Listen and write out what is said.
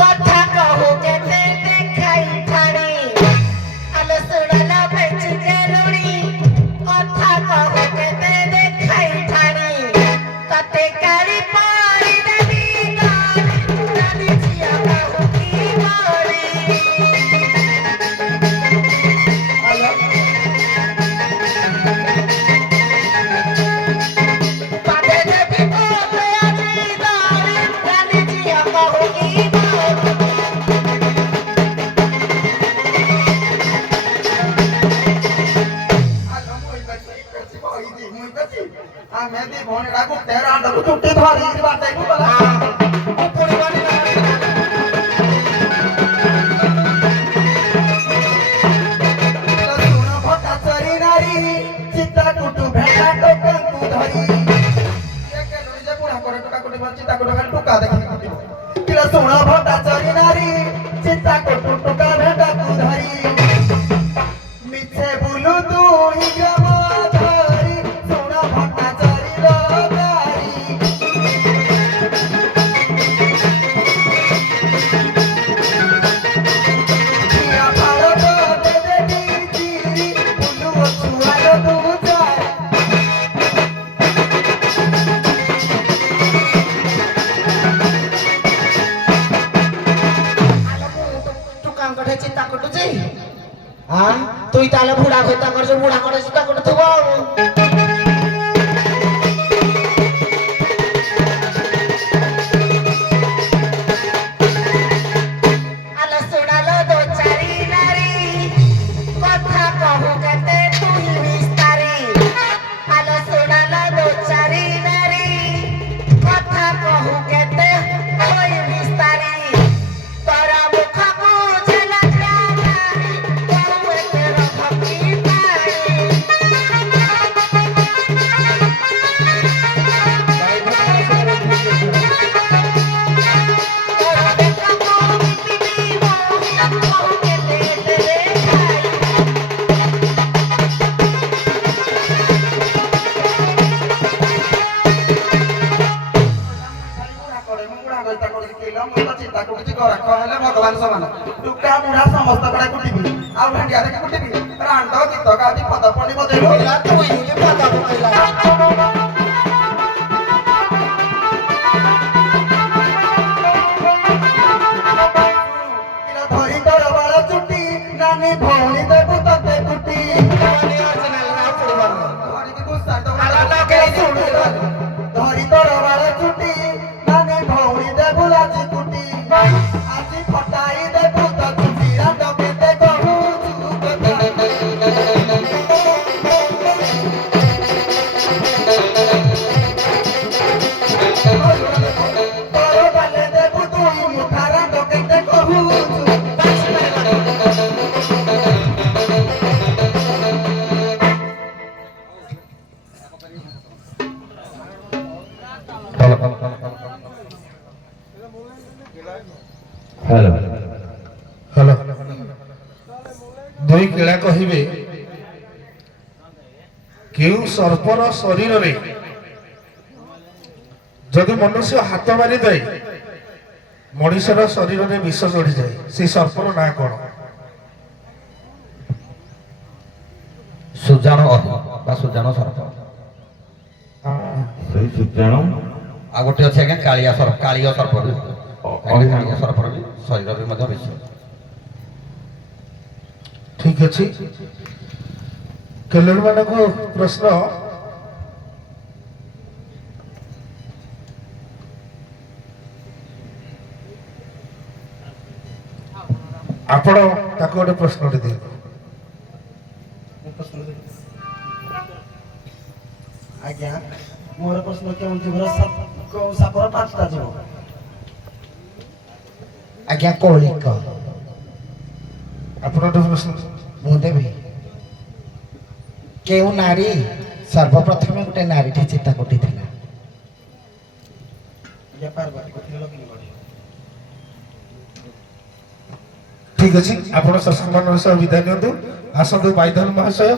কথা কহু কেতে দেখাই ঠাড়ি আলো সুড়ালা ভেছি জেলুড়ি কথা কহু কেতে দেখাই ঠাড়ি কতে কারি পাড়ি দেবি গাড়ি ঝিয়া কহু কি বড়ি পাদে দেবি বলে আজি গাড়ি ঝিয়া কহু কি বড়ি আমি দি ভনে রাখু তেরা আন্ডারু চুটি ধরি বাটাই কু বলা উপরি বানি সুন ভটা চরি নারী চিতা কুটু ভেড়া টোকাঙ্কু ধরি একে লড়ি যে বুড়া করে টোকা কুটি চিতা কুটু খালি টোকা দেখি কুটি কিলা সুন ভটা চরি নারী চিতা কুটু টোকা ভেড়া কু ধরি মিছে বুলু তুই গ্রাম ধরি সুন ভটা চরি লগারি পিয়া ভারত দেদে চিরি বুলু ছুয়ালো দু চার টুকাং কঠে চিন্তা করতুছি হ্যাঁ তুই তাহলে বুড়া হইতা করছ বুড়া করে চিন্তা করতুব আলো শুনালো দো চারি নারী কথা কহু কেতে তুই বিস্তারি আলো শুনালো দো চারি নারী কথা কহু কেতে তুই বিস্তারি তোরা মুখ বুঝলা জানাই কহু এতে রখি পারি তোরা দেখা কহু কহু কেতে দেখাই भगवान समान टुका बुढ़ा समस्त कड़े कुटिबी आ भेंडिया देखे कुटिबी रांड गीत गादी पद पड़ी बजेलो बोला तुई के पता बोला किला धरी तोर बाळ चुटी नानी भौणी देबु तते कुटी মানে অরিজিনাল না পড়বার धरी की गुस्सा तो আলা না কে শুনি धरी तोर बाळ चुटी नानी भौणी देबु लाची कुटी आजी फटाई देबु त चुटी रांड केते कहू तोर बाले देबु तुई मुठा रांड केते कहू हेलो हेलो दुई केड़ा कहिबे केउ सर्पर शरीर रे जदि मनुष्य हाथ मारी दे मनुष्यर शरीर रे विष चढ़ी जाए से सर्पर ना कौन सुजानो बा सुजानो सर्प सही सुजानो आ गोटे अछि आज्ञा कालिया सर्प कालिया सर्प कालिया सर्प रे शरीर रे मध्य विष ठीक अछि केलर माने को प्रश्न आपण ताको गोटे प्रश्न दे आज्ञा मोर प्रश्न केउं जीवर को सापर पांचटा जीव आज्ञा कौलिक आपण गोटे प्रश्न ମୁଁ ଦେବି କେଉଁ ନାରୀ ସର୍ବପ୍ରଥମେ ଗୋଟେ ନାରୀଟି ଚିତା କୁଟିଥିଲା ये पार्वती को थिलो कि बड़ी ठीक अछि आपण सम्मान सह विदाय नियंतु आसंतु बाइधन महाशय